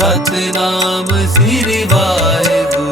Satnam Sri Waheguru.